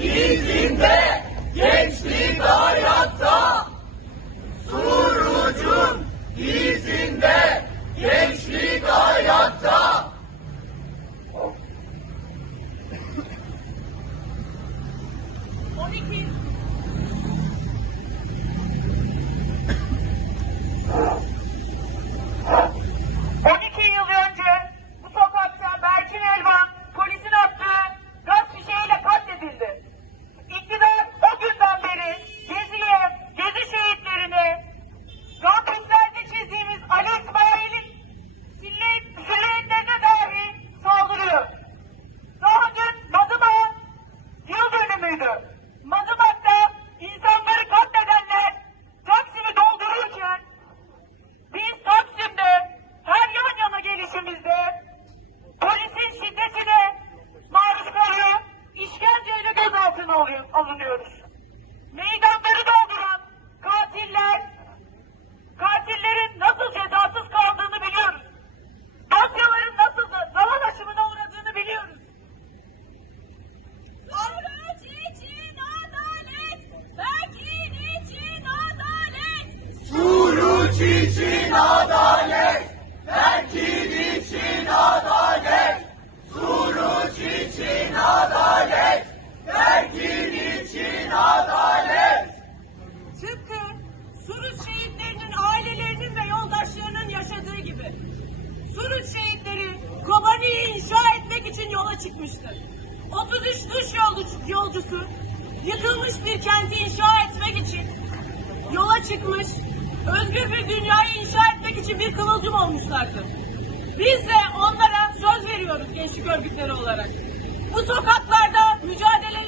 He's in the çıkmıştır. 33 dış yolcu- yolcusu yıkılmış bir kenti inşa etmek için yola çıkmış, özgür bir dünyayı inşa etmek için bir kıvılcım olmuşlardır. Biz de onlara söz veriyoruz gençlik örgütleri olarak. Bu sokaklarda mücadelelerini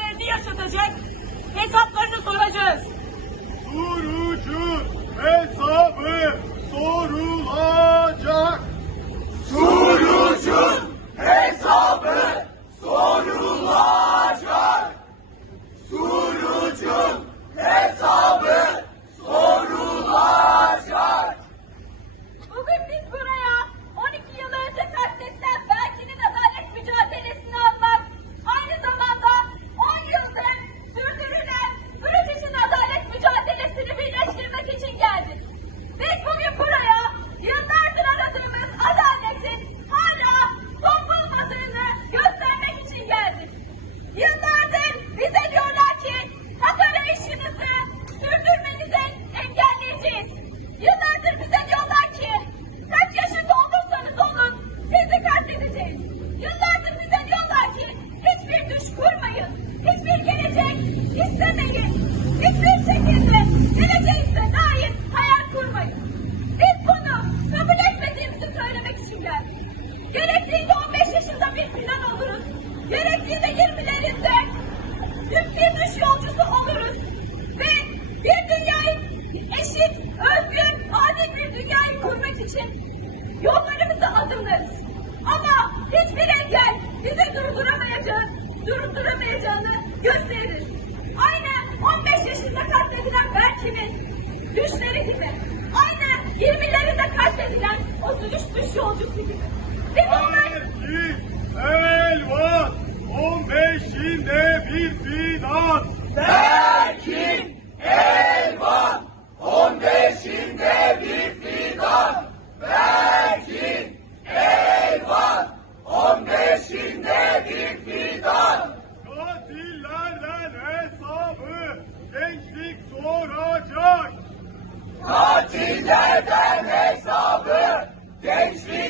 Gerektiğinde 20'lerinde bir, dış yolcusu oluruz. Ve bir dünyayı eşit, özgür, adil bir dünyayı kurmak için yollarımızı adımlarız. Ama hiçbir engel bizi durduramayacağını, durduramayacağını gösteririz. Aynı 15 yaşında katledilen Berkim'in düşleri gibi. Aynı 20'lerinde katledilen o düş düş yolcusu gibi. Biz onlar... Thanks